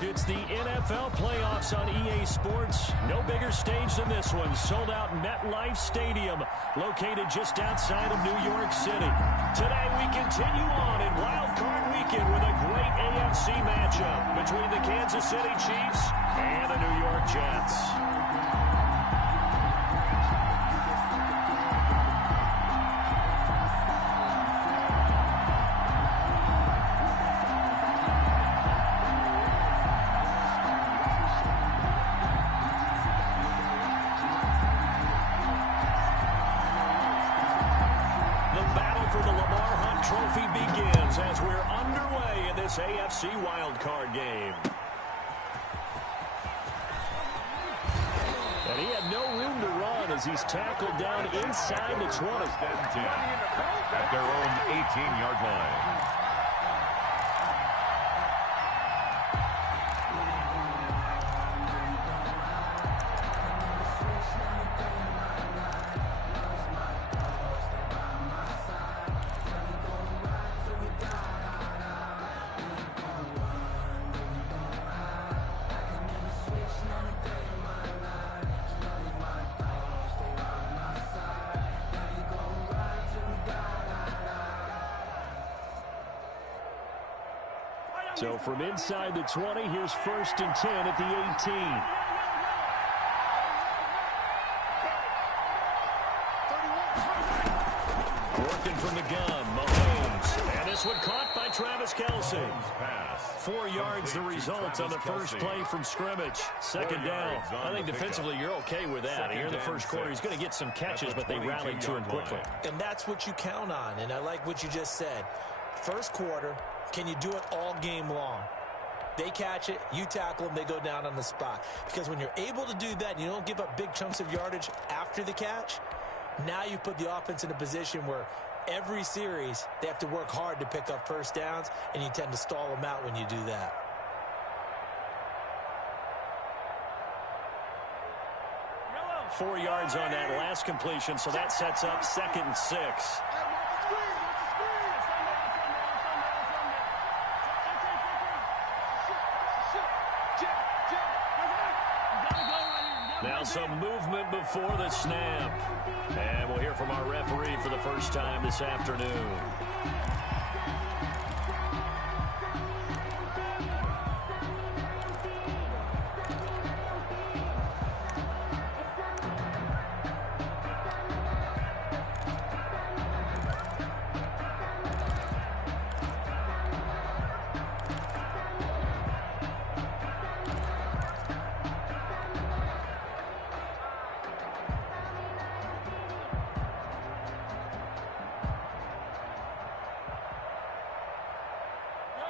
It's the NFL playoffs on EA Sports. No bigger stage than this one. Sold out MetLife Stadium, located just outside of New York City. Today we continue on in Wildcard Weekend with a great AFC matchup between the Kansas City Chiefs and the New York Jets. Trophy begins as we're underway in this AFC wildcard game. And he had no room to run as he's tackled down inside the 20. At their own 18-yard line. So from inside the 20, here's 1st and 10 at the 18. Working from the gun, Mahomes. And this one caught by Travis Kelce. 4 yards the result on the first play from scrimmage. 2nd down. I think defensively you're okay with that. Here in the first quarter, he's going to get some catches, but they rallied to him quickly. And that's what you count on, and I like what you just said. First quarter, can you do it all game long? They catch it, you tackle them, they go down on the spot. Because when you're able to do that and you don't give up big chunks of yardage after the catch, now you put the offense in a position where every series they have to work hard to pick up first downs, and you tend to stall them out when you do that. Yellow. 4 yards on that last completion, so that sets up 2nd and 6. Now some movement before the snap. And we'll hear from our referee for the first time this afternoon.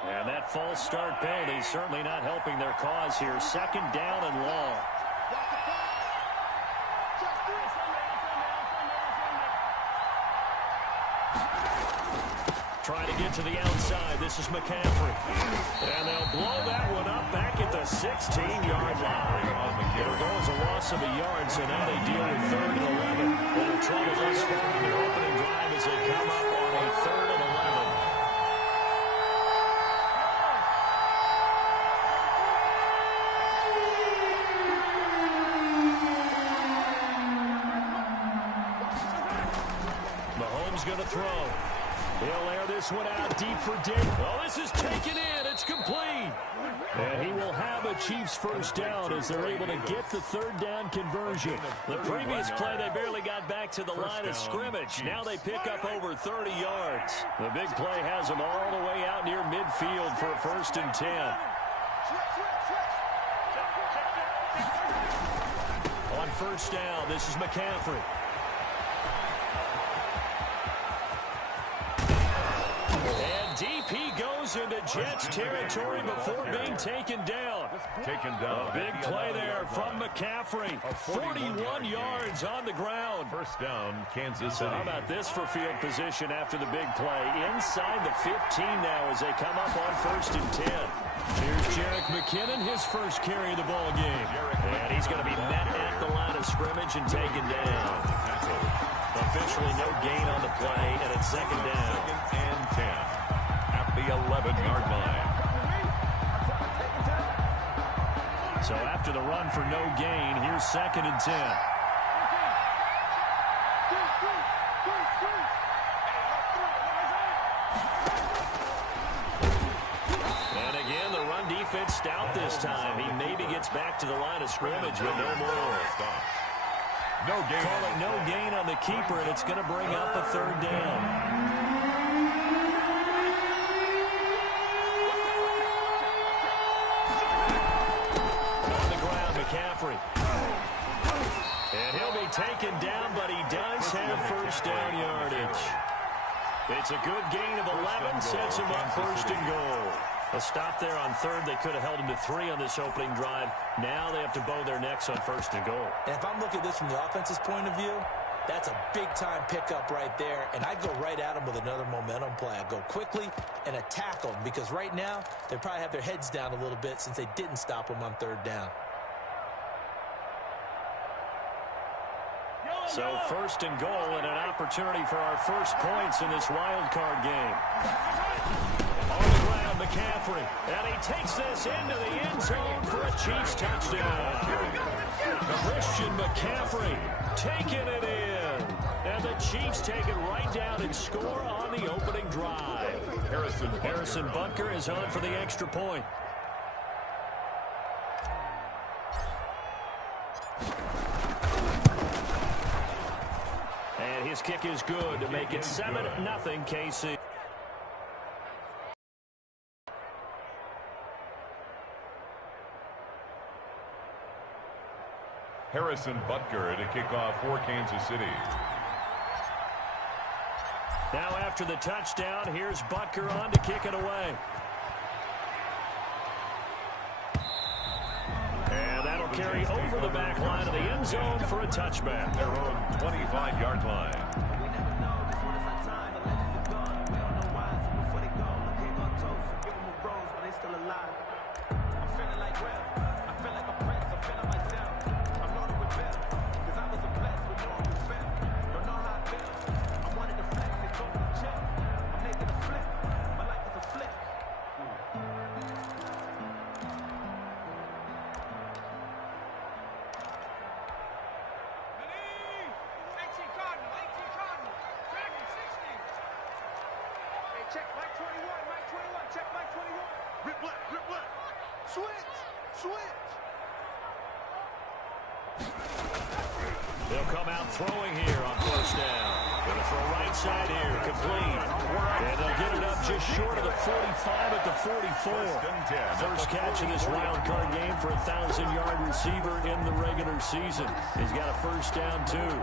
And that false start penalty certainly not helping their cause here. 2nd down and long. Trying to get to the outside. This is McCaffrey. And they'll blow that one up back at the 16-yard line. There goes a loss of a yard, so now they deal with 3rd and 11. A little trouble thus far on their opening drive as they come up on a 3rd and 11. Mahomes going to throw. He'll air this one out deep for Dick. Oh, this is taken in. It's complete. And he will have a Chiefs first down as they're able to get the 3rd down conversion. The previous play, they barely got back to the line of scrimmage. Now they pick up over 30 yards. The big play has them all the way out near midfield for a 1st and 10. On 1st down, this is McCaffrey. DP goes into Jets territory before being taken down. A big play there from McCaffrey. 41 yards on the ground. 1st down, Kansas City. How about this for field position after the big play? Inside the 15 now as they come up on 1st and 10. Here's Jerick McKinnon, his first carry of the ball game. And he's going to be met at the line of scrimmage and taken down. Officially no gain on the play, and it's 2nd down. 2nd and 10. The 11-yard line. So after the run for no gain, here's 2nd and 10. And again, the run defense stout this time. He maybe gets back to the line of scrimmage, but no more. No gain. Call it no gain on the keeper, and it's going to bring up a 3rd down. On the ground, McCaffrey. And he'll be taken down, but he does have 1st down yardage. It's a good gain of 11, sets him up 1st and goal. A stop there on 3rd. They could have held him to 3 on this opening drive. Now they have to bow their necks on 1st and goal. And if I'm looking at this from the offense's point of view, that's a big-time pickup right there. And I go right at him with another momentum play. I go quickly and attack them because right now they probably have their heads down a little bit since they didn't stop him on 3rd down. So 1st and goal and an opportunity for our first points in this wild card game. On the ground, McCaffrey. And he takes this into the end zone for a Chiefs touchdown. Christian McCaffrey taking it in. And the Chiefs take it right down and score on the opening drive. Harrison Butker is on for the extra point. And his kick is good to make it 7-0 KC. Harrison Butker to kick off for Kansas City. Now after the touchdown, here's Butker on to kick it away. And that'll carry over the back line of the end zone for a touchback. Their own 25-yard line. Check Mike 21, Mike 21, check Mike 21. Rip left. Switch. They'll come out throwing here on 1st down. Gonna throw right side here, complete. And they'll get it up just short of the 45 at the 44. First catch of this wild card game for a 1,000-yard receiver in the regular season. He's got a 1st down, too.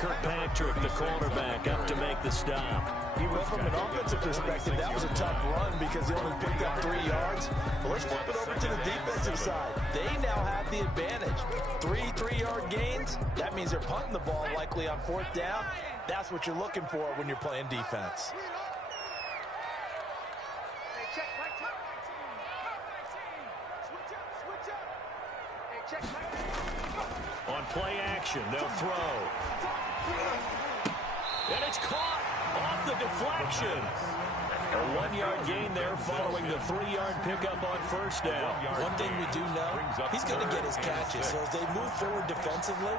Kirkpatrick, the cornerback, up to make the stop. Well, from an offensive perspective, that was a tough run because they only picked up 3 yards. But let's flip it over to the defensive side. They now have the advantage. 3-3-yard gains. That means they're punting the ball likely on 4th down. That's what you're looking for when you're playing defense. Hey, check Mike 19. Switch up. Hey, check Mike 19. On play action, they'll throw. And it's caught off the deflection. A 1-yard gain there following the 3-yard pickup on 1st down. One thing we do know, he's going to get his catches. So as they move forward defensively,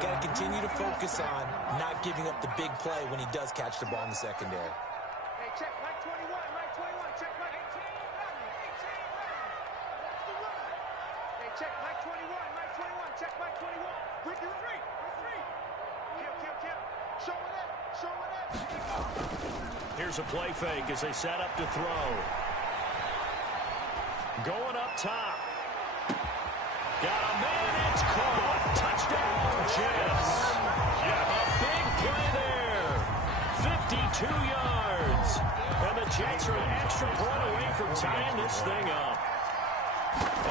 got to continue to focus on not giving up the big play when he does catch the ball in the secondary. Hey, check Mike 21, check Mike 18. Hey, check Mike 21, check Mike 21. Break your three. Kill. Show it up. Here's a play fake as they set up to throw. Going up top. Got a man, it's caught. Touchdown, Jets. A big play there. 52 yards. And the Jets are an extra point away from tying this thing up.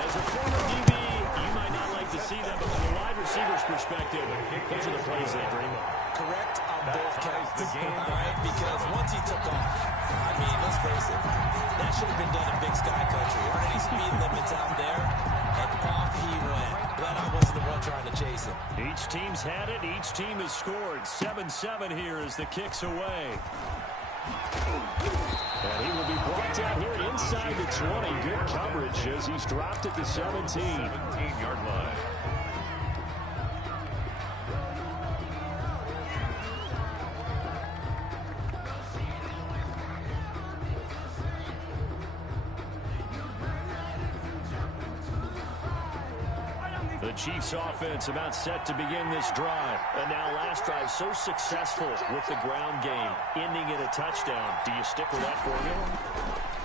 As a former DB, you might not like to see that, but from a wide receiver's perspective, those are the plays they dream of. Correct on both counts. All right, because once he took off, I mean, let's face it. That should have been done in Big Sky Country. Aren't any speed limits out there? And off he went. Glad I wasn't the one trying to chase him. Each team's had it. Each team has scored. 7-7 here as the kick's away. And he will be brought down here inside the 20. Good coverage as he's dropped at the 17. 17-yard line. The Chiefs offense about set to begin this drive. And now last drive so successful with the ground game, ending in a touchdown. Do you stick with that formula?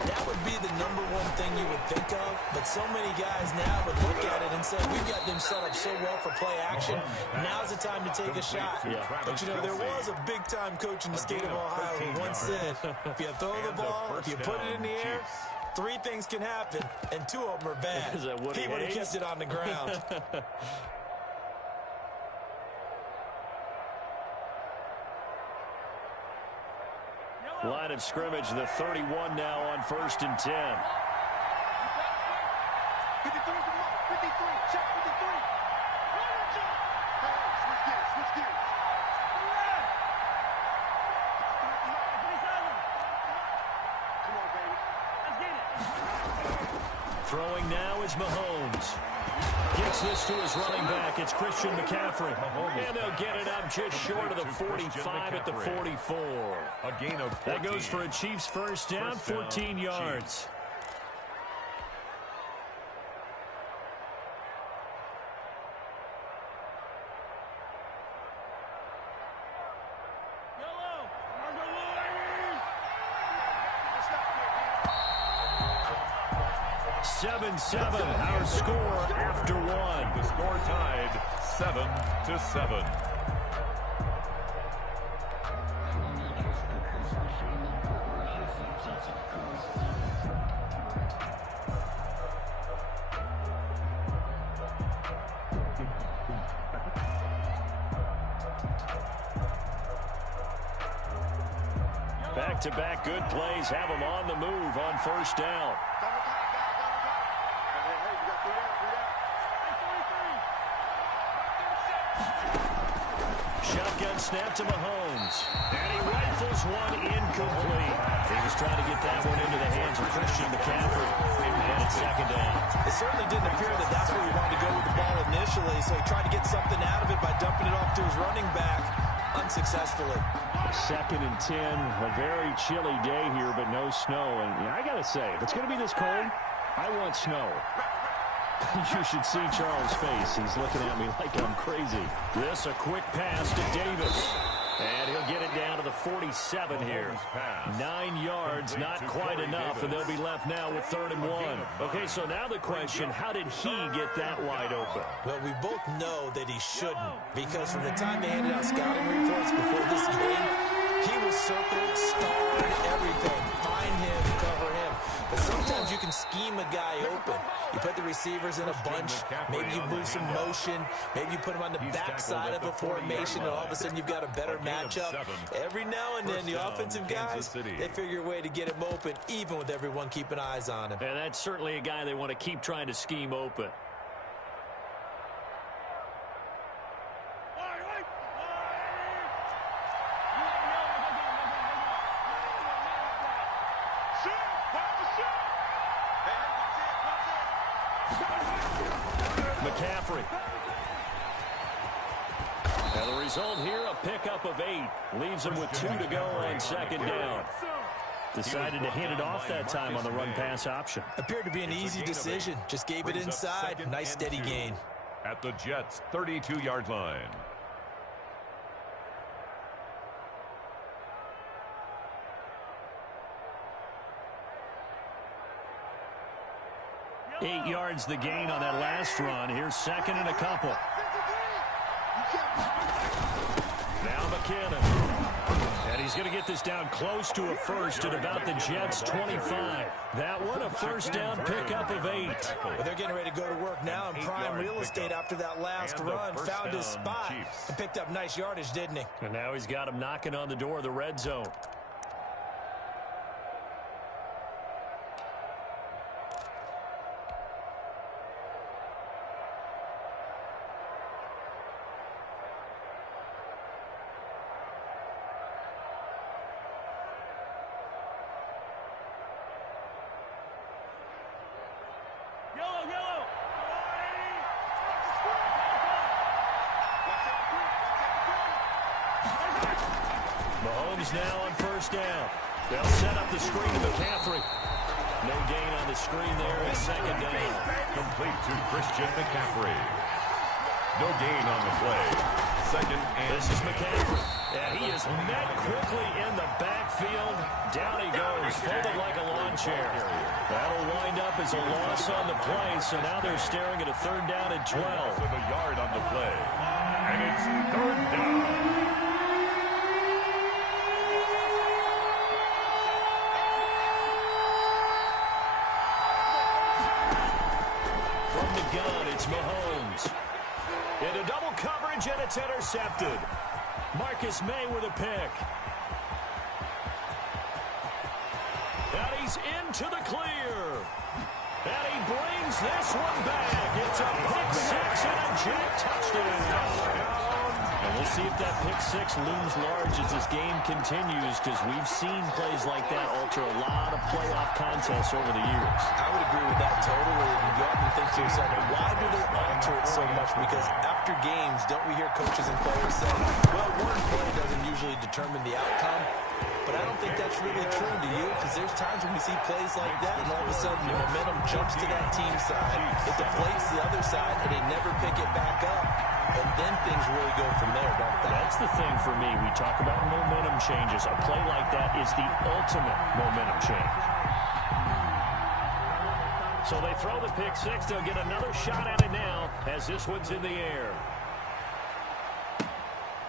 That would be the number one thing you would think of, but so many guys now would look at it and say, we've got them set up so well for play action. Now's the time to take a shot. Yeah. But, you know, there was a big-time coach in the state of Ohio who once said, if you throw the ball, if you put it in the air, 3 things can happen, and 2 of them are bad. Is that what he would have kept it on the ground. Line of scrimmage, the 31 now on 1st and 10. 53 from Mo. 53. Check 53. Hey, switch gears. Switch gears. Come on, baby. Let's get it. Throwing now is Mahomes. Gets this to his running back. It's Christian McCaffrey. And they'll get it up just short of the 45 at the 44. A gain of 14. That goes for a Chiefs first down, 14 yards. Yellow. 7-7, our score after 1. The score tied 7-7. Back-to-back good plays have them on the move on first down. Shotgun snap to Mahomes. And he rifles one incomplete. He was trying to get that one into the hands of Christian McCaffrey. And it's 2nd down. It certainly didn't appear that that's where he wanted to go with the ball initially, so he tried to get something out of it by dumping it off to his running back unsuccessfully. 2nd and 10, a very chilly day here, but no snow. And I got to say, if it's going to be this cold, I want snow. You should see Charles' face. He's looking at me like I'm crazy. This, a quick pass to Davis. And he'll get it down to the 47 here. 9 yards, not quite enough, and they'll be left now with 3rd and 1. Okay, so now the question, how did he get that wide open? Well, we both know that he shouldn't, because from the time they handed out scouting reports before this game, he was circled, starred, everything. Find him, cover him. But sometimes you can scheme a guy open. You put the receivers in a bunch. Maybe you move some motion. Maybe you put him on the backside of a formation, and all of a sudden you've got a better matchup. Every now and then, the offensive guys, they figure a way to get him open, even with everyone keeping eyes on him. And that's certainly a guy they want to keep trying to scheme open. McCaffrey. And the result here, a pickup of 8. Leaves him with 2 to go on 2nd down. Decided to hand it off that time on the run-pass option. Appeared to be an easy decision. Just gave it inside. Nice steady gain. At the Jets' 32-yard line. Eight yards the gain on that last run. Here's 2nd and a couple. Now McKinnon. And he's going to get this down close to a first at about the Jets' 25. That one, a first down pickup of 8. Well, they're getting ready to go to work now in prime real estate after that last run. Found his spot and picked up nice yardage, didn't he? And now he's got him knocking on the door of the red zone. Mahomes now on first down. They'll set up the screen to McCaffrey. No gain on the screen there at second down. Complete to Christian McCaffrey. No gain on the play. Second and this is McCaffrey. And he is met quickly in the backfield. Down he goes, folded like a lawn chair. That'll wind up as a loss on the play, so now they're staring at a third down and 12. With a yard on the play. And it's third down. Gun, it's Mahomes. Into double coverage, and it's intercepted. Marcus May with a pick. And he's into the clear. And he brings this one back. It's a pick six and a jet touchdown. And we'll see if that pick six looms large as this game continues, because we've seen plays like that alter a lot of playoff contests over the years. I would agree with that totally. And you often think to yourself, why do they alter it so much? Because after games, don't we hear coaches and players say, well, one play doesn't usually determine the outcome. But I don't think that's really true to you, because there's times when we see plays like that, and all of a sudden the momentum jumps to that team side. It deflates the other side, and they never pick it back up. And then things really go from there, don't they? That's the thing for me. We talk about momentum changes. A play like that is the ultimate momentum change. So they throw the pick six. They'll get another shot at it now as this one's in the air.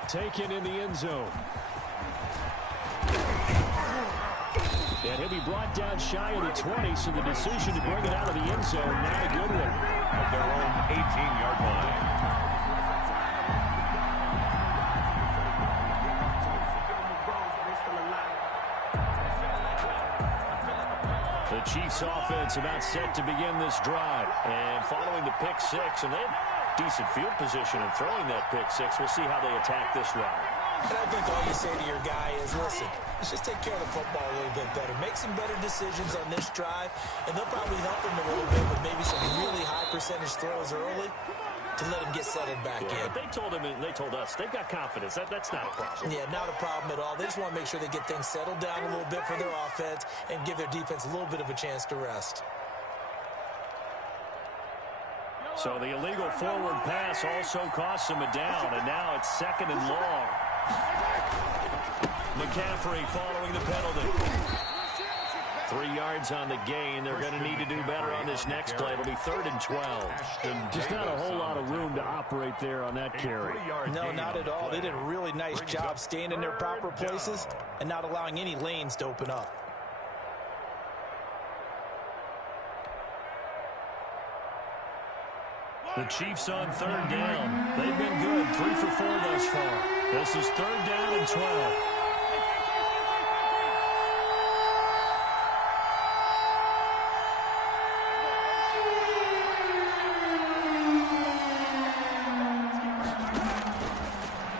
Taken in the end zone. And he'll be brought down shy of the 20, so the decision to bring it out of the end zone, not a good one. At their own 18-yard line. The Chiefs offense about set to begin this drive. And following the pick six, and they have decent field position in throwing that pick six. We'll see how they attack this route. And I think all you say to your guy is, listen, let's just take care of the football a little bit better. Make some better decisions on this drive, and they'll probably help him a little bit with maybe some really high percentage throws early to let him get settled back in. But they told him, and they told us, they've got confidence. That's not a problem. Yeah, not a problem at all. They just want to make sure they get things settled down a little bit for their offense and give their defense a little bit of a chance to rest. So the illegal forward pass also costs him a down, and now it's second and long. McCaffrey following the penalty. 3 yards on the gain. They're going to need to do better on this next play. It'll be third and 12. Just not a whole lot of room to operate there on that carry. No, not at all. They did a really nice job staying in their proper places and not allowing any lanes to open up. The Chiefs on third down. They've been good. 3 for 4 thus far. This is third down and 12.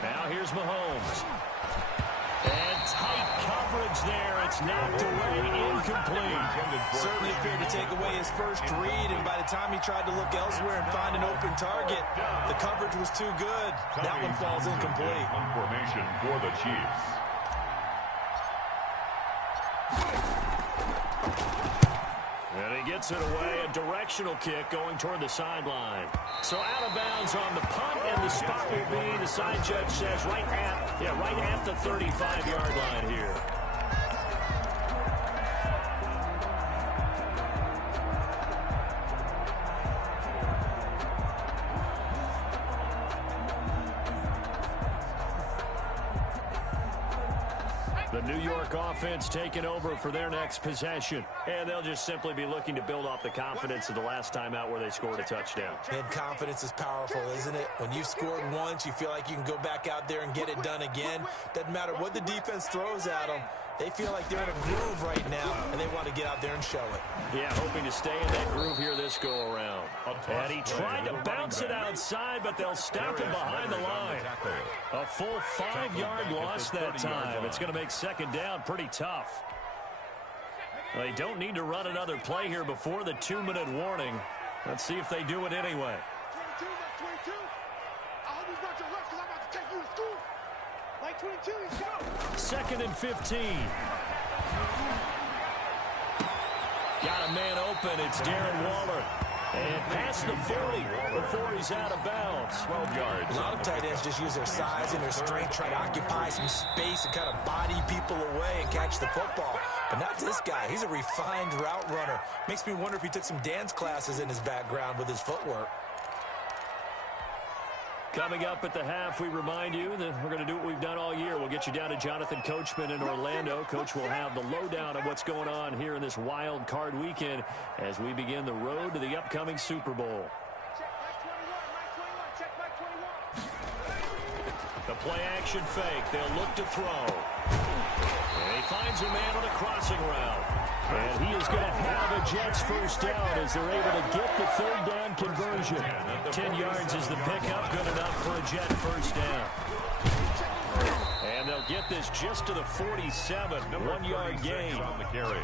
Now here's Mahomes. And tight coverage there. It's knocked away, incomplete. Certainly appeared to take away his first read, and by the time he tried to look elsewhere and find an open target, the coverage was too good. That one falls incomplete. Formation for the Chiefs. And he gets it away, a directional kick going toward the sideline. So out of bounds on the punt, and the spot will be, the side judge says, right at the 35-yard line here. The New York offense taking over for their next possession. And they'll just simply be looking to build off the confidence of the last time out where they scored a touchdown. And confidence is powerful, isn't it? When you've scored once, you feel like you can go back out there and get it done again. Doesn't matter what the defense throws at them. They feel like they're in a groove right now, and they want to get out there and show it. Yeah, hoping to stay in that groove here this go-around. And he tried to bounce it outside, but they'll stop him behind the line. A full 5-yard loss that time. It's going to make second down pretty tough. They don't need to run another play here before the 2-minute warning. Let's see if they do it anyway. 22, I hope you brought your lunch because I'm about to take you to school. Like 22, he's go. 2nd and 15. Got a man open. It's Darren Waller. And past the 40 before he's out of bounds. 12 yards. A lot of tight ends just use their size and their strength, try to occupy some space and kind of body people away and catch the football. But not this guy. He's a refined route runner. Makes me wonder if he took some dance classes in his background with his footwork. Coming up at the half, we remind you that we're going to do what we've done all year. We'll get you down to Jonathan Coachman in Orlando. Coach will have the lowdown of what's going on here in this wild card weekend as we begin the road to the upcoming Super Bowl. The play-action fake. They'll look to throw. And he finds a man on a crossing route. And he is going to have a Jets first down as they're able to get the 3rd down conversion. 10 yards is the pickup. Good enough for a Jet first down. And they'll get this just to the 47. 1-yard gain. On the carry.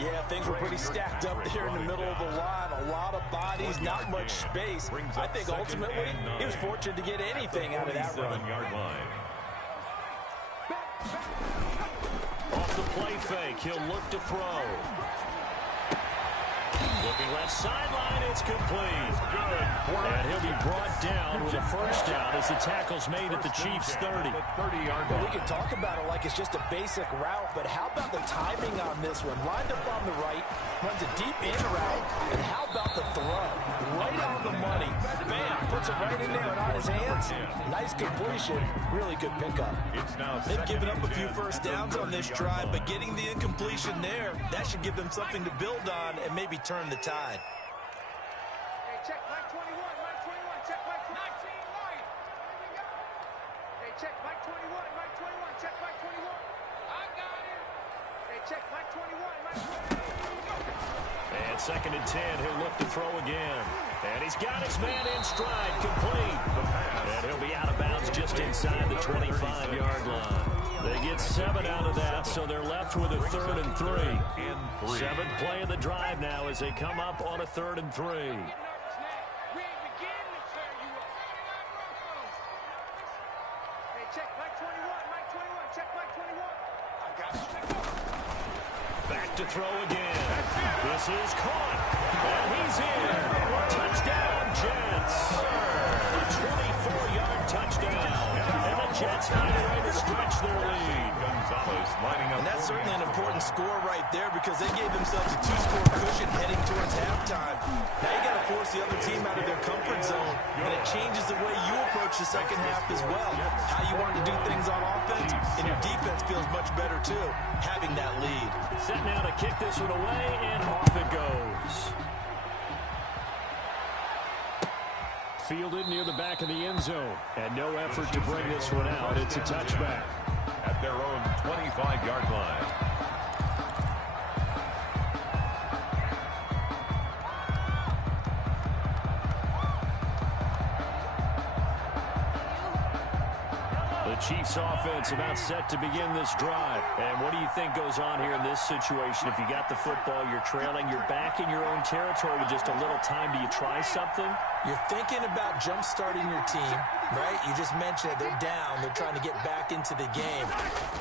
Yeah, things were pretty stacked up there in the middle of the line. A lot of bodies, not much space. I think ultimately he was fortunate to get anything out of that run. 47-yard line. Off the play fake, he'll look to throw. Looking left sideline, it's complete. Good. And he'll be brought down with a first down as the tackle's made at the Chiefs' 30. 30-yard Well, we line. can talk about it like it's just a basic route, but how about the timing on this one? Lined up on the right, runs a deep in route, and how about the throw? Right on the money. Bam, puts it right in there and on his hands. Nice completion. Really good pickup. It's now They've given up a 2nd few and 10 first from the downs on this 30-yard drive, but line. getting the incompletion there, that should give them something to build on and maybe turn the tide. Hey, check Mike 21, Mike 21, check Mike 19 right. Here we go. Hey, check Mike 21, Mike 21, check Mike 21. I got it. Hey, check Mike 21, Mike 21. And 2nd and 10, he'll look to throw again. And he's got his man in stride, complete. And he'll be out of bounds just inside the 25-yard line. They get 7 out of that, so they're left with a 3rd and 3. 7th play of the drive now as they come up on a 3rd and 3. We ain't beginning to tear you up. Hey, check Mike 21, Mike 21, check Mike 21. I got you. Back to throw again. This is caught. And he's in. Touchdown, Jets. A 24-yard touchdown. And the Jets find a way to stretch their lead. Gonzalez lining up. And that's certainly an important score right there because they gave themselves a 2-score cushion heading towards halftime. Now you got to force the other team out of their comfort zone, and it changes the way you approach the second half as well. How you want to do things on offense, and your defense feels much better too, having that lead. Set now to kick this one away, and off it goes. Fielded near the back of the end zone, and no effort to bring this one out. It's a touchback. At their own 25-yard line. The Chiefs offense about set to begin this drive. And what do you think goes on here in this situation? If you got the football, you're trailing, you're back in your own territory with just a little time. Do you try something? You're thinking about jump-starting your team, right? You just mentioned it. They're down. They're trying to get back into the game.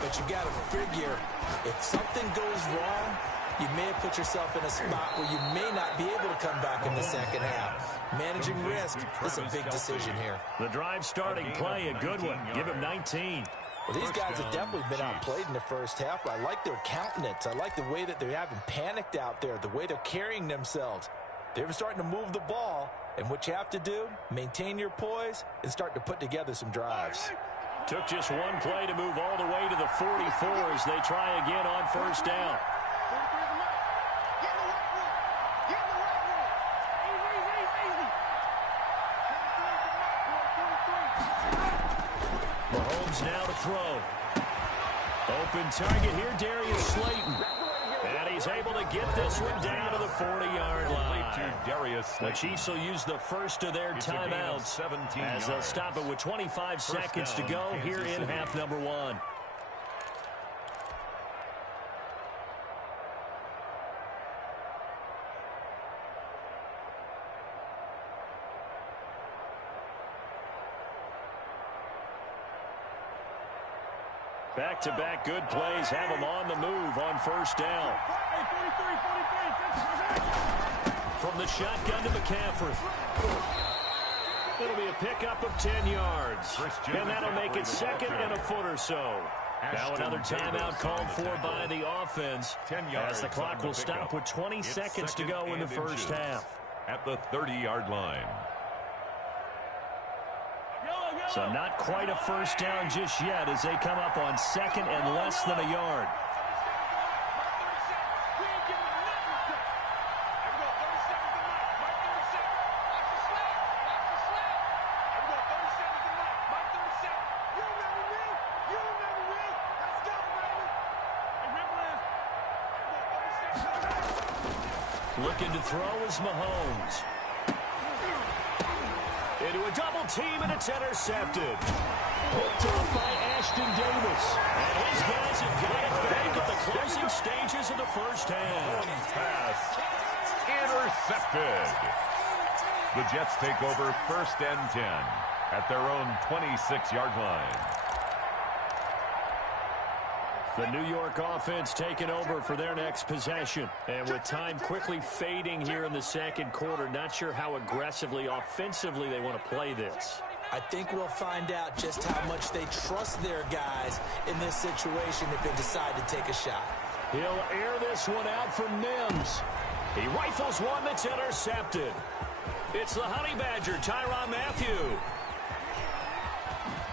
But you got to figure, if something goes wrong, you may have put yourself in a spot where you may not be able to come back in the second half. Managing risk, this is a big decision here. The drive starting play, a good one. Give him 19. Well, these guys have definitely been outplayed in the first half, but I like their countenance. I like the way that they haven't panicked out there, the way they're carrying themselves. They're starting to move the ball, and what you have to do, maintain your poise and start to put together some drives. Took just one play to move all the way to the 44 as they try again on first down. Mahomes now to throw. Open target here, Darius Slayton. And he's able to get this one down to the 40-yard line. The Chiefs will use the first of their timeouts as they'll stop it with 25 seconds to go here in half number 1. Back-to-back good plays have them on the move on first down. From the shotgun to McCaffrey. It'll be a pickup of 10 yards. And that'll make it second and a foot or so. Now another timeout called for by the offense as the clock will stop with 20 seconds to go in the first half. At the 30-yard line. So not quite a first down just yet as they come up on second and less than a yard. Looking to throw is Mahomes. Into a double team, and it's intercepted. Picked off by Ashton Davis. And his guys have got it back at the closing stages of the first half. Pass intercepted. The Jets take over first and 10 at their own 26-yard line. The New York offense taking over for their next possession. And with time quickly fading here in the second quarter, not sure how aggressively, offensively they want to play this. I think we'll find out just how much they trust their guys in this situation if they decide to take a shot. He'll air this one out for Mims. He rifles one that's intercepted. It's the Honey Badger, Tyrann Mathieu.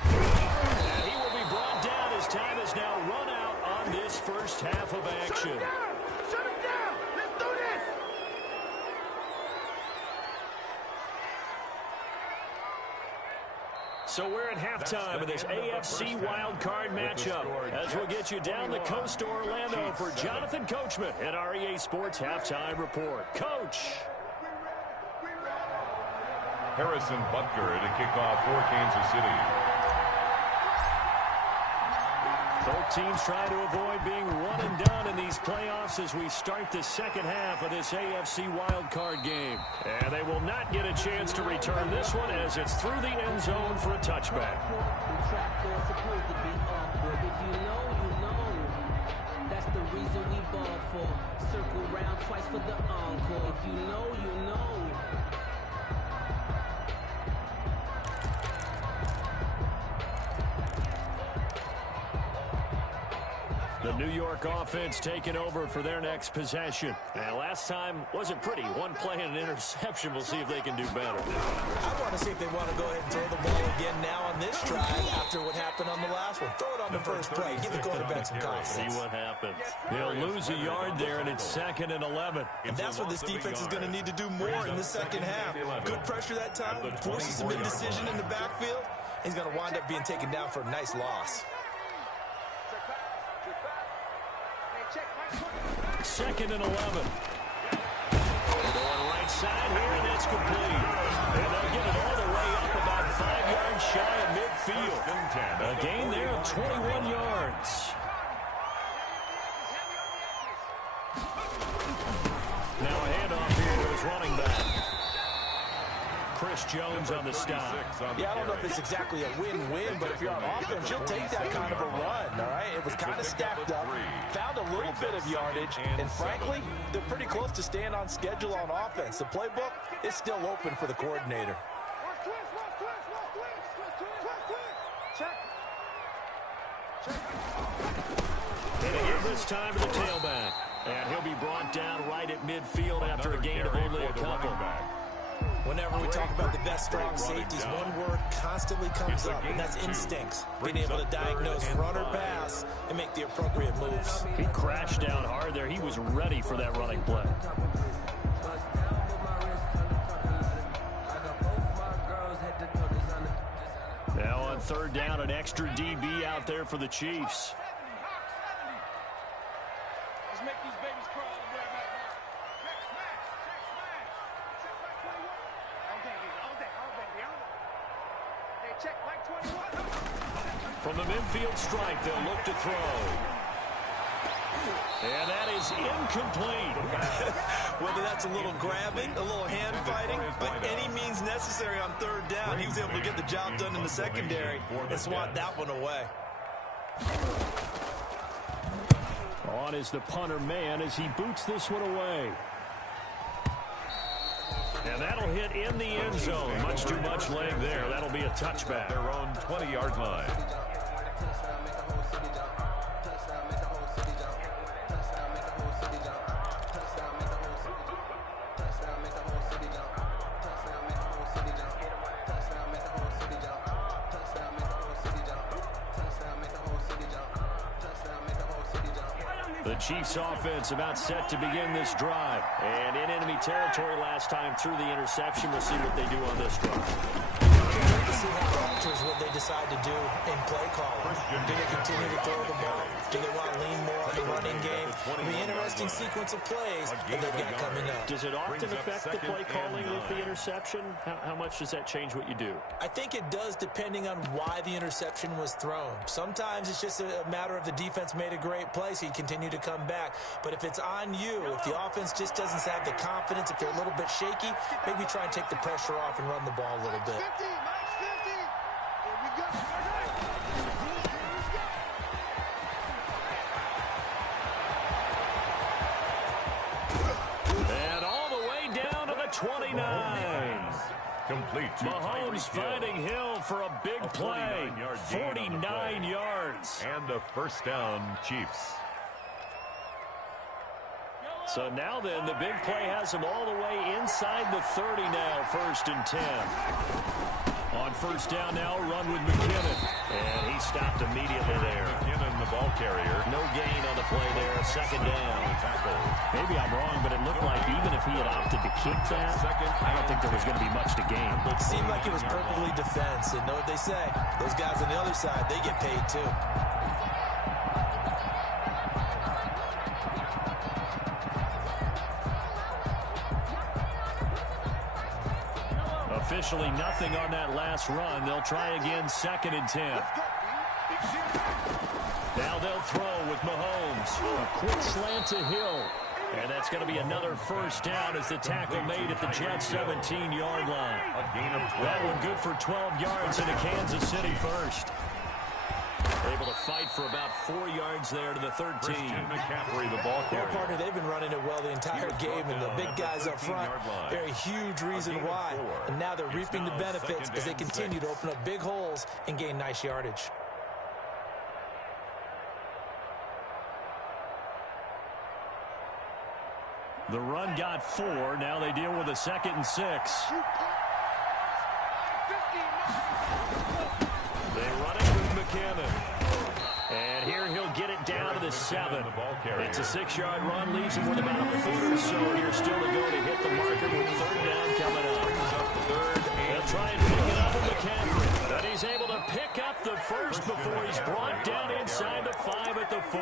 And he will be brought down as time has now run out on this first half of action. Shut him down! Shut him down! Let's do this! So we're at halftime of this AFC Wildcard matchup as we'll get you down the coast to Orlando for Jonathan Coachman at our EA Sports Halftime Report. Coach! Harrison Butker to kick off for Kansas City. Both teams trying to avoid being one and done in these playoffs as we start the second half of this AFC wildcard game. And they will not get a chance to return this one as it's through the end zone for a touchback. That's the reason we ball for. Circle round twice for the encore. If you know, you know. The New York offense taking over for their next possession. And last time wasn't pretty. One play and an interception. We'll see if they can do better. I want to see if they want to go ahead and throw the ball again now on this drive after what happened on the last one. Throw it on the first play. Give the quarterback some confidence. See what happens. They'll lose a yard there, and it's 2nd and 11. And that's what this defense is going to need to do more in the second half. Good pressure that time. Forces some indecision in the backfield. He's going to wind up being taken down for a nice loss. 2nd and 11. Going right side here, and that's complete. And they'll get it all the way up about 5 yards shy of midfield. A gain there of 21 yards. Now a handoff here to his running back. Chris Jones on the stop. Yeah, I don't know if it's exactly a win-win, but if you're on offense, you'll take that kind of a run, all right? It was kind of stacked up, found a little bit of yardage, and frankly, they're pretty close to staying on schedule on offense. The playbook is still open for the coordinator. And again this time to the tailback. And he'll be brought down right at midfield after a gain of only a couple. Whenever we talk about the best strong safeties, one word constantly comes up, and that's instincts. Being able to diagnose run or pass and make the appropriate moves. He crashed down hard there. He was ready for that running play. Now on 3rd down, an extra DB out there for the Chiefs. Let's make these babies crawl all the way back. Check Mike 21. From the midfield strike, they'll look to throw. And that is incomplete. Whether that's a little grabbing, a little hand fighting, but any means necessary on 3rd down. He was able to get the job done in the secondary and swat that one away. On is the punter man as he boots this one away. And that'll hit in the end zone. Much too much leg there. That'll be a touchback. Their own 20-yard line. The Chiefs offense about set to begin this drive. And in enemy territory last time through the interception. We'll see what they do on this drive. To see how it alters what they decide to do in play calling. Do they continue to throw the ball? Do they want to lean more on the running game? It'll be an interesting sequence of plays that they've got coming up. Does it often affect the play calling with the interception? How much does that change what you do? I think it does depending on why the interception was thrown. Sometimes it's just a matter of the defense made a great play, so you continue to come back. But if it's on you, if the offense just doesn't have the confidence, if they're a little bit shaky, maybe try and take the pressure off and run the ball a little bit. And all the way down to the 29. Complete to Mahomes finding Hill for a big play. 49 yards. And a first down, Chiefs. So now then, the big play has him all the way inside the 30 now, 1st and 10. On first down now, run with McKinnon. And he stopped immediately there. McKinnon, the ball carrier. No gain on the play there, 2nd down. Maybe I'm wrong, but it looked like even if he had opted to keep that, I don't think there was going to be much to gain. It seemed like it was perfectly defense. And know what they say? Those guys on the other side, they get paid too. Officially nothing on that last run. They'll try again, 2nd and 10. Now they'll throw with Mahomes. A quick slant to Hill. And that's going to be another first down as the tackle made at the Jets' 17-yard line. A gain of 12. That one good for 12 yards into Kansas City first. Able to fight for about 4 yards there to the 13. Christian McCaffrey, the ball carrier. Well, partner, they've been running it well the entire game, and the big guys up front, they're a huge reason why. And now they're reaping the benefits as they continue to open up big holes and gain nice yardage. The run got 4. Now they deal with a 2nd and 6. They run it with McKinnon. And here he'll get it down to the 7. It's a 6-yard run, leaves him with about a foot or so here still to go to hit the marker with 3rd down coming up. They'll try and pick it up with McCaffrey. But he's able to pick up the first before he's brought down inside the 5 at the 4.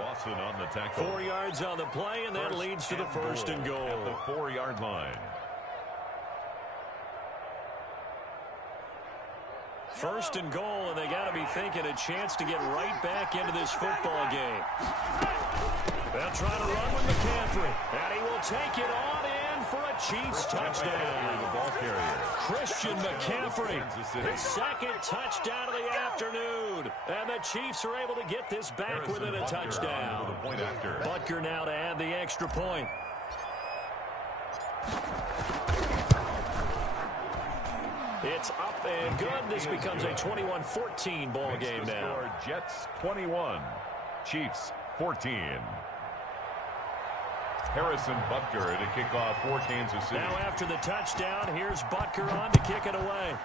Lawson on the tackle. 4 yards on the play, and that leads to the 1st and goal. At the 4-yard line. 1st and goal, and they got to be thinking a chance to get right back into this football game. They'll try to run with McCaffrey, and he will take it on in for a Chiefs touchdown. The ball carrier. Christian McCaffrey, his 2nd touchdown of the afternoon, and the Chiefs are able to get this back within a touchdown. Butker now to add the extra point. It's up and good. This becomes a 21-14 ball game now. Jets 21, Chiefs 14. Harrison Butker to kick off for Kansas City. Now after the touchdown, here's Butker on to kick it away.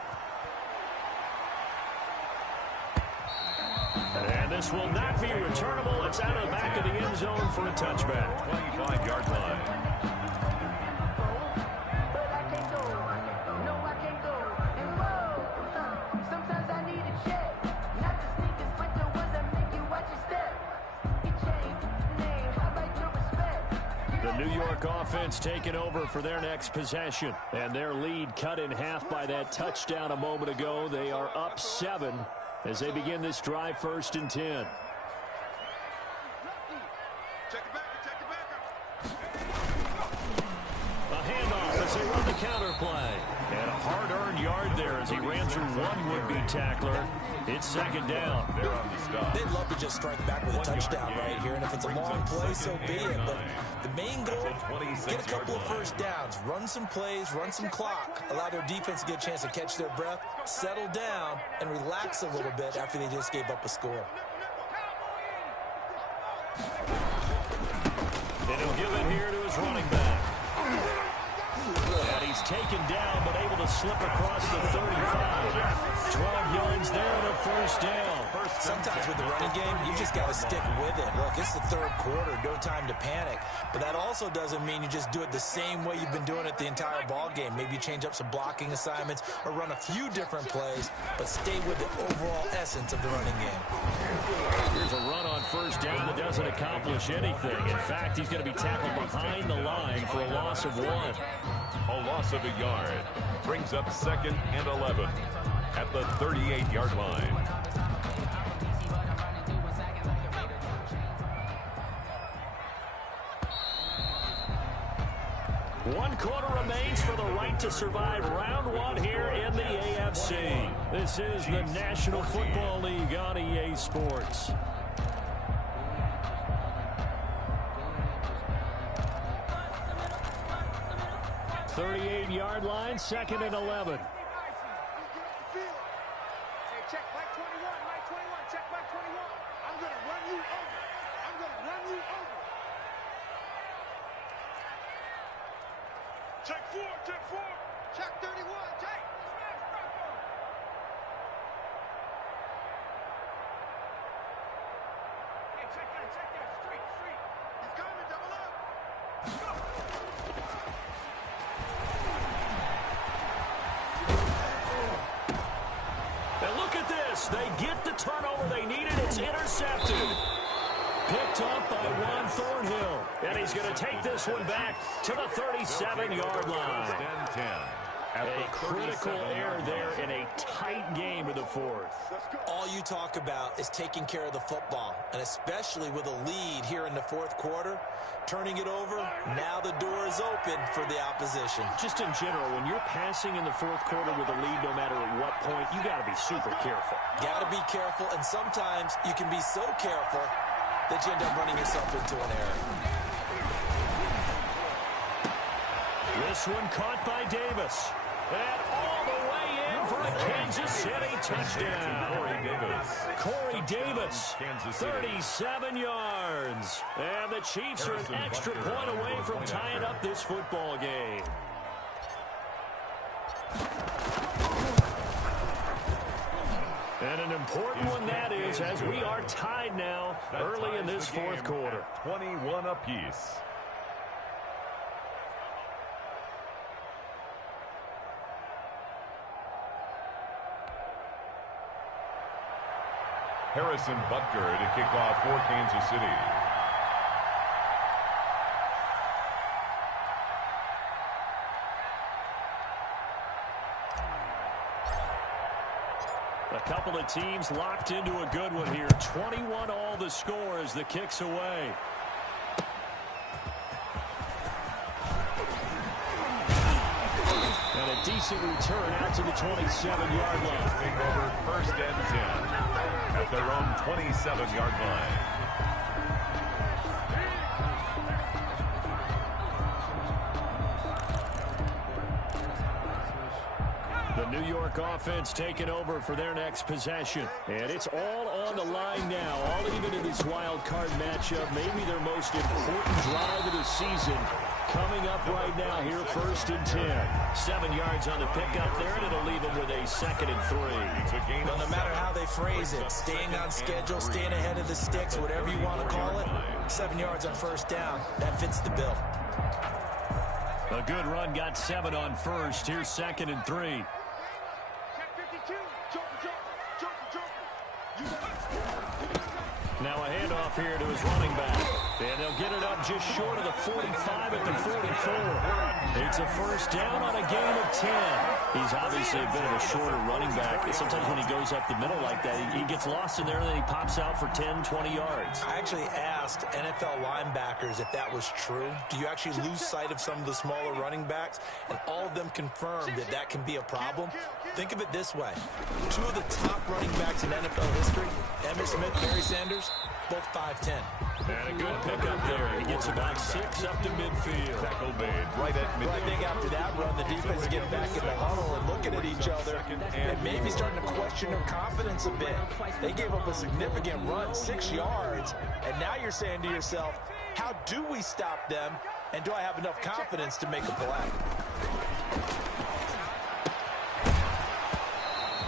And this will not be returnable. It's out of the back of the end zone for a touchback. 25-yard line. The New York offense taking over for their next possession. And their lead cut in half by that touchdown a moment ago. They are up 7 as they begin this drive, 1st and 10. A handoff, a as they run the counter play. And a hard-earned yard there as he ran through one would-be tackler. It's second down. They're on the stop. They'd love to just strike back with a touchdown right here, and if it's a long play, so be it. But the main goal, get a couple of first downs, run some plays, run some clock, allow their defense to get a chance to catch their breath, settle down, and relax a little bit after they just gave up a score. And he'll give it here to his running back. And he's taken down, but able to slip across the 35. 12 yards there and a first down. Sometimes with the running game, you just got to stick with it. Look, it's the third quarter, no time to panic. But that also doesn't mean you just do it the same way you've been doing it the entire ball game. Maybe change up some blocking assignments or run a few different plays, but stay with the overall essence of the running game. Here's a run on first down that doesn't accomplish anything. In fact, he's going to be tackled behind the line for a loss of 1. A loss of a yard brings up 2nd and 11 at the 38-yard line. One quarter remains for the right to survive round 1 here in the AFC. This is the National Football League on EA Sports. $38-yard line, 2nd and 11. Hey, check Mike 21, Mike 21, check Mike 21. I'm going to run you over. I'm going to run you over. Check 4, check 4. Check 31, check. Hey, check that. Street. He's coming, double up. Go. And look at this. They get the turnover they needed. It's intercepted. Picked up by Juan Thornhill. And he's going to take this one back to the 37-yard line. 1st and 10. A critical error there in a tight game in the 4th. All you talk about is taking care of the football, and especially with a lead here in the 4th quarter, turning it over, now the door is open for the opposition. Just in general, when you're passing in the 4th quarter with a lead, no matter at what point, you got to be super careful. Got to be careful, and sometimes you can be so careful that you end up running yourself into an error. This one caught by Davis. And all the way in for a Kansas City touchdown. Corey Davis, 37 yards. And the Chiefs are an extra point away from tying up this football game. And an important one that is, as we are tied now early in this 4th quarter. 21 apiece. Harrison Butker to kick off for Kansas City. A couple of teams locked into a good one here. 21 all the score as the kick's away. And a decent return out to the 27-yard line. Take over 1st and 10 at their own 27-yard line. The New York offense taking over for their next possession. And it's all on the line now, all even in this wild card matchup. Maybe their most important drive of the season coming up right now here, 1st and 10. 7 yards on the pickup there, and it'll leave them with a 2nd and 3. Well, no matter how they phrase it, staying on schedule, staying ahead of the sticks, whatever you want to call it, 7 yards on 1st down, that fits the bill. A good run, got 7 on 1st. Here's 2nd and 3. Now a handoff here to his running back. And they'll get it up just short of the 45 at the 44. It's a 1st down on a gain of 10. He's obviously a bit of a shorter running back. Sometimes when he goes up the middle like that, he gets lost in there, and then he pops out for 10, 20 yards. I actually asked NFL linebackers if that was true. Do you actually lose sight of some of the smaller running backs? And all of them confirmed that that can be a problem. Think of it this way. Two of the top running backs in NFL history, Emmitt Smith, Barry Sanders, both 5'10". And a good pickup there. He gets about 6 up to midfield. Tackle made right at midfield. I think after that run, the defense getting back in the huddle and looking at each other and maybe starting to question their confidence a bit. They gave up a significant run, 6 yards, and now you're saying to yourself, how do we stop them, and do I have enough confidence to make a play?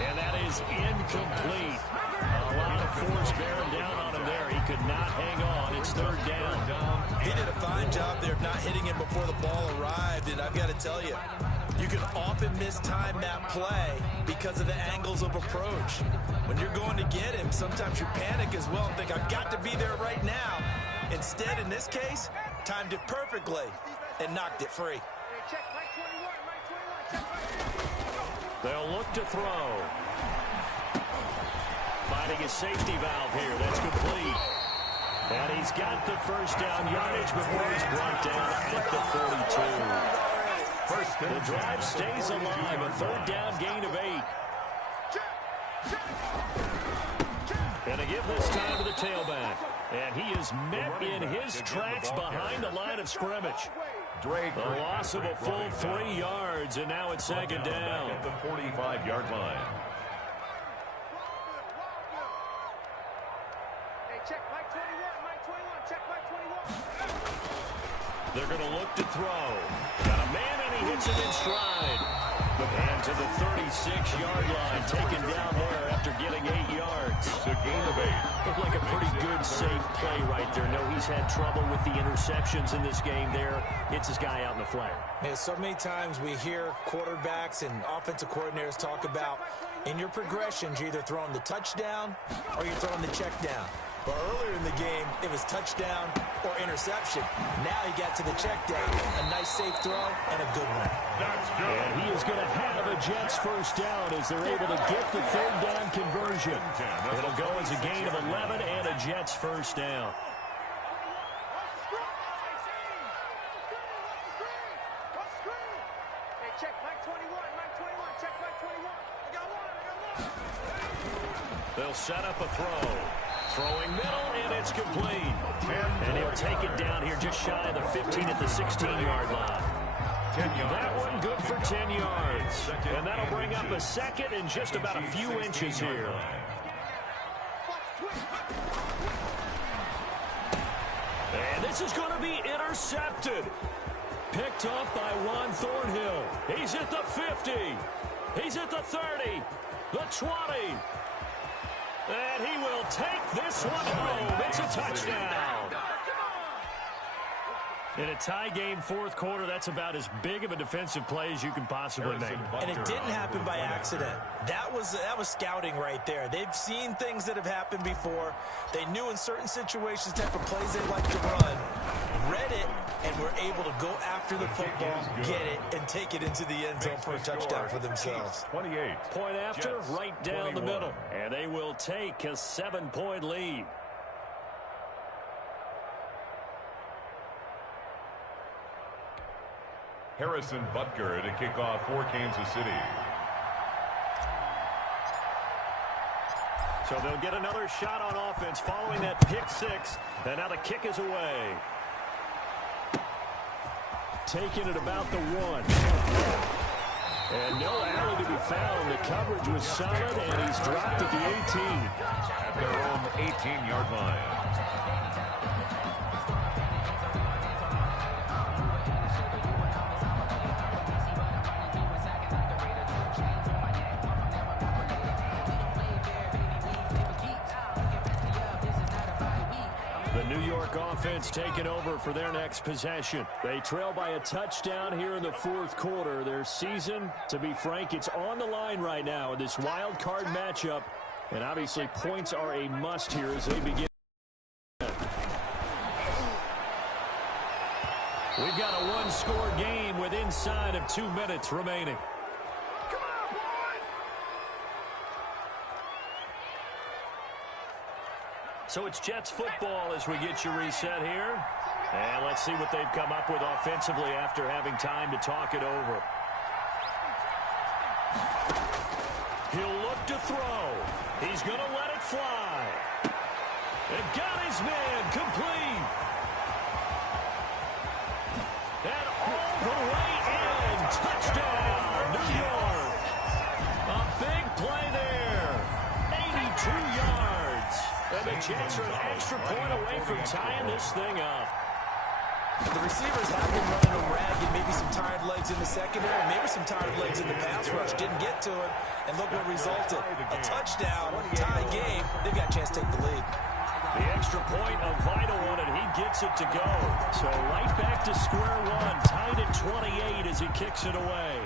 And that is incomplete. A lot of force bearing down on him there. He could not hang on. It's third down. He did a fine job there of not hitting him before the ball arrived, and I've got to tell you, you can often mistime that play because of the angles of approach. When you're going to get him, sometimes you panic as well and think, I've got to be there right now. Instead, in this case, timed it perfectly and knocked it free. They'll look to throw. Finding his safety valve here. That's complete. And he's got the first down yardage before he's brought down at the 42. The drive stays alive. A third down gain of 8. And a give this time to the tailback. And he is met in his tracks behind the line of scrimmage. Drake. The loss of a full 3 yards, and now it's second down. At the 45-yard line. Check Mike 21, Mike 21, check Mike 21. They're going to look to throw. Got a man, and he hits it in stride. And to the 36-yard line, taken down there after getting 8 yards. It's a gain of 8. Looked like a pretty good, safe play right there. No, he's had trouble with the interceptions in this game there. Hits his guy out in the flat. Man, so many times we hear quarterbacks and offensive coordinators talk about in your progressions, you're either throwing the touchdown or you're throwing the check down. But earlier in the game, it was touchdown or interception. Now he got to the check down. A nice safe throw and a good one. That's good. And he is going to have a Jets first down as they're able to get the third down conversion. It'll go as a gain of 11 and a Jets first down. Check Mike 21, Mike 21, check Mike 21. I got one. They'll set up a throw. Throwing middle, and it's complete. And he'll take it down here just shy of the 15 at the 16-yard line. That one good for 10 yards. And that'll bring up a second and just about a few inches here. And this is going to be intercepted. Picked up by Juan Thornhill. He's at the 50. He's at the 30. The 20. And he will take this one home. It's a touchdown. In a tie game, fourth quarter, that's about as big of a defensive play as you can possibly make. And it didn't happen by accident. That was scouting right there. They've seen things that have happened before. They knew in certain situations the type of plays they like to run, read it, and were able to go after the football, get it, and take it into the end zone for a touchdown for themselves. 28. Point after, right down the middle. And they will take a 7-point lead. Harrison Butker to kick off for Kansas City. So they'll get another shot on offense following that pick six. And now the kick is away. Taking it about the 1. And no alley to be found. The coverage was solid, and he's dropped at the 18. At their own 18-yard line. The New York offense taking over for their next possession. They trail by a touchdown here in the fourth quarter. Their season, to be frank, it's on the line right now in this wild card matchup. And obviously points are a must here as they begin. We've got a one-score game with inside of 2 minutes remaining. So it's Jets football as we get you reset here. And let's see what they've come up with offensively after having time to talk it over. He'll look to throw. He's going to let it fly. And got his man complete. And all the way in. Touchdown, New York. A big play there. 82 yards. And the Jets are an extra point away from tying this thing up. The receivers have been running a ragged, maybe some tired legs in the secondary, maybe some tired legs in the pass rush. Didn't get to it, and look what resulted. A touchdown, tie game. They've got a chance to take the lead. The extra point, a vital one, and he gets it to go. So right back to square one, tied at 28 as he kicks it away.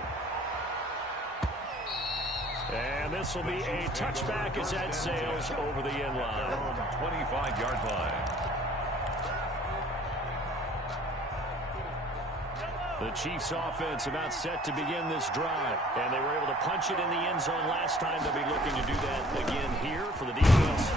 And this will be a touchback as that sails over the end line. 25-yard line. The Chiefs offense about set to begin this drive. And they were able to punch it in the end zone last time. They'll be looking to do that again here for the defense.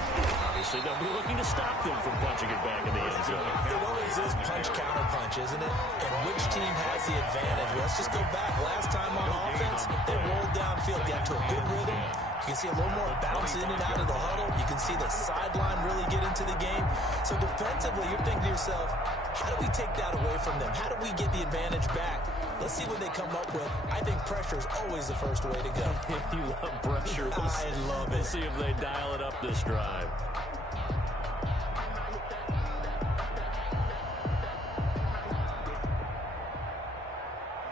Obviously, they'll be looking to stop them from punching it back in the end zone. It always is punch-counter-punch, isn't it? And which team has the advantage? Let's just go back. Last time on offense, they rolled downfield, got to a good rhythm. You can see a little more bounce in and out of the huddle. You can see the sideline really get into the game. So defensively, you're thinking to yourself, how do we take that away from them? How do we get the advantage back? Let's see what they come up with. I think pressure is always the first way to go. You love pressure. I love it. We'll see if they dial it up this drive.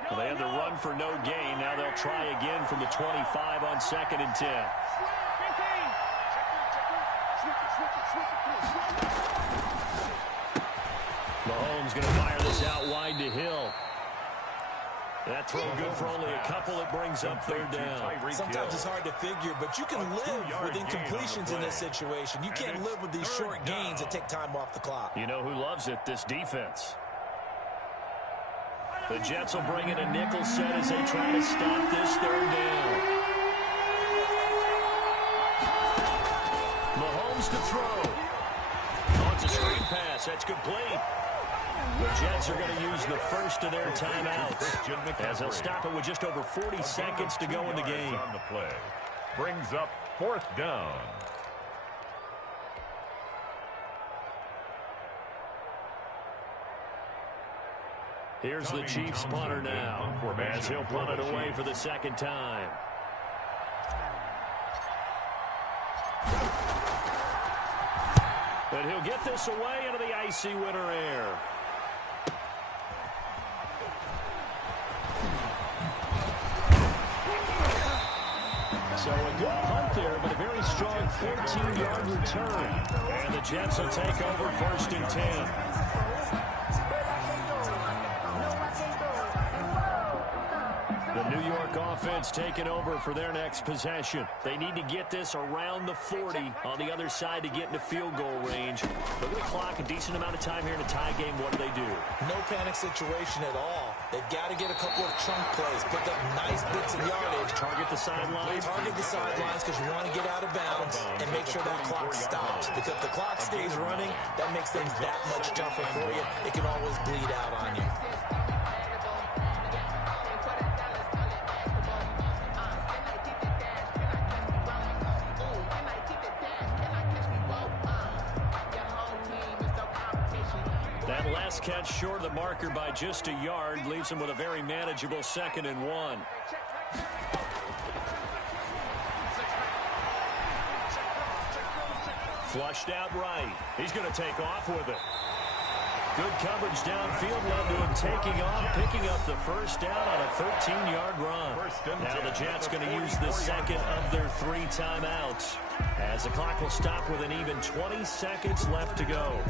Well, they had the run for no gain. Now they'll try again from the 25 on 2nd and 10. Mahomes going to fire this out wide to Hill. That throw good for only a couple. It brings up 3rd down. Sometimes it's hard to figure, but you can live with incompletions in this situation. You can't live with these short gains that take time off the clock. You know who loves it? This defense. The Jets will bring in a nickel set as they try to stop this 3rd down. Mahomes to throw. Oh, it's a screen pass. That's complete. The Jets are going to use the first of their timeouts as they'll stop it with just over 40 seconds to go in the game. On the play. Brings up 4th down. Here's the Chiefs punter now as he'll punt it away for the 2nd time. But he'll get this away into the icy winter air. So a good punt there, but a very strong 14-yard return. And the Jets will take over 1st and 10. The New York offense taking over for their next possession. They need to get this around the 40 on the other side to get into field goal range. Look at the clock, a decent amount of time here in a tie game. What do? No panic situation at all. They've got to get a couple of chunk plays, pick up nice bits of yardage. Target the sidelines. Target the sidelines because you want to get out of bounds and make sure that clock stops. Because if the clock stays running, that makes things that much tougher for you. It can always bleed out on you. That last catch short of the marker by just a yard leaves him with a very manageable 2nd and 1. Flushed out right. He's going to take off with it. Good coverage downfield led to him taking off, picking up the 1st down on a 13-yard run. Now the Jets going to use the 2nd of their 3 timeouts as the clock will stop with an even 20 seconds left to go.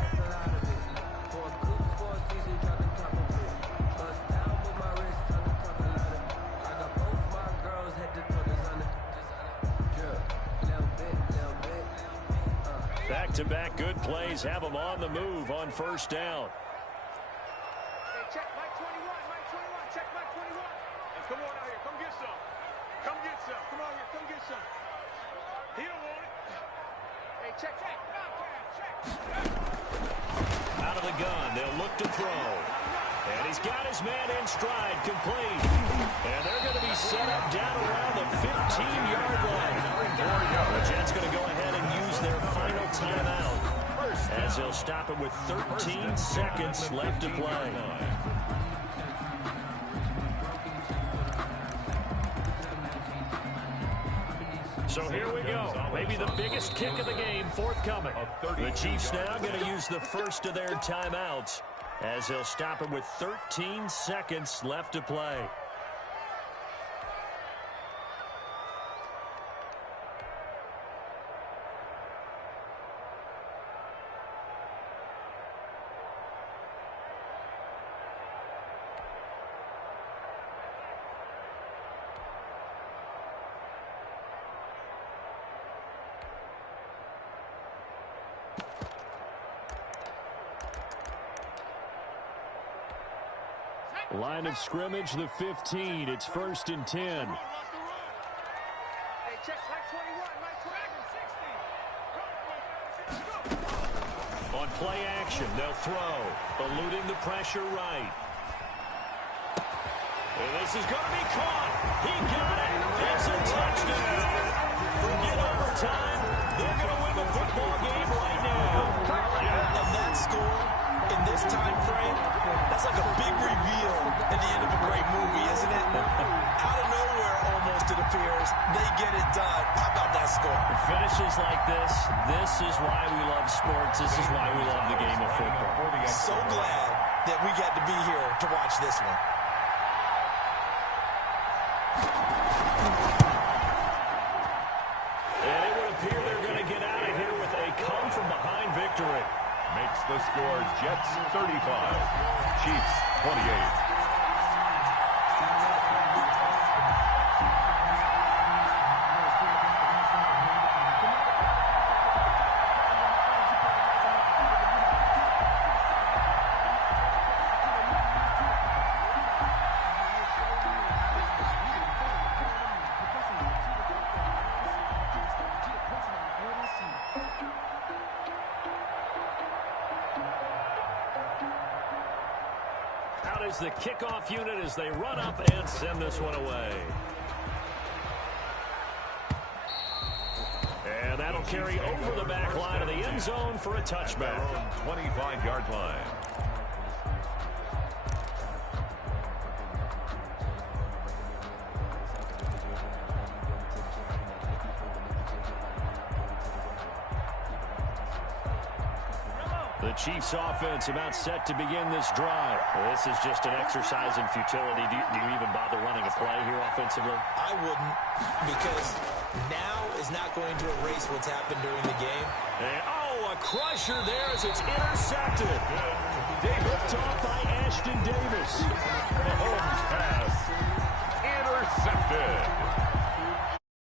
Back-to-back good plays have them on the move on 1st down. Hey, check Mike 21, Mike 21, check Mike 21. Hey, come on out here, come get some. Come get some, come on here, come get some. He don't want it. Hey, check. Check. Out of the gun, they'll look to throw. And he's got his man in stride, complete. And they're going to be set up down around the 15-yard line. The Jets going to go ahead and use their final timeout, as they'll stop it with 13 seconds left to play. So here we go. Maybe the biggest kick of the game forthcoming. The Chiefs now going to use the first of their timeouts, as they'll stop it with 13 seconds left to play. Line of scrimmage, the 15. It's 1st and 10. Hey, check, Mike 21, Mike 21. On play action, they'll throw. Eluding the pressure right. And this is going to be caught. He got it. It's a touchdown. Forget overtime. They're going to win the football game right now. And that score in this time frame, that's like a big reveal at the end of a great movie, isn't it? Out of nowhere, almost, it appears, they get it done. How about that score? Finishes like this is why we love sports. This is why we love the game of football. So glad that we got to be here to watch this one. And it would appear they're going to get out of here with a come-from-behind victory. Makes the score Jets 35, Chiefs 28. Out is the kickoff unit as they run up and send this one away. And that'll carry over the back line of the end zone for a touchback. 25-yard line. The Chiefs offense about set to begin this drive. This is just an exercise in futility. Do you even bother running a play here offensively? I wouldn't, because now is not going to erase what's happened during the game. And, a crusher there as it's intercepted. Picked off by Ashton Davis. Mahomes pass intercepted.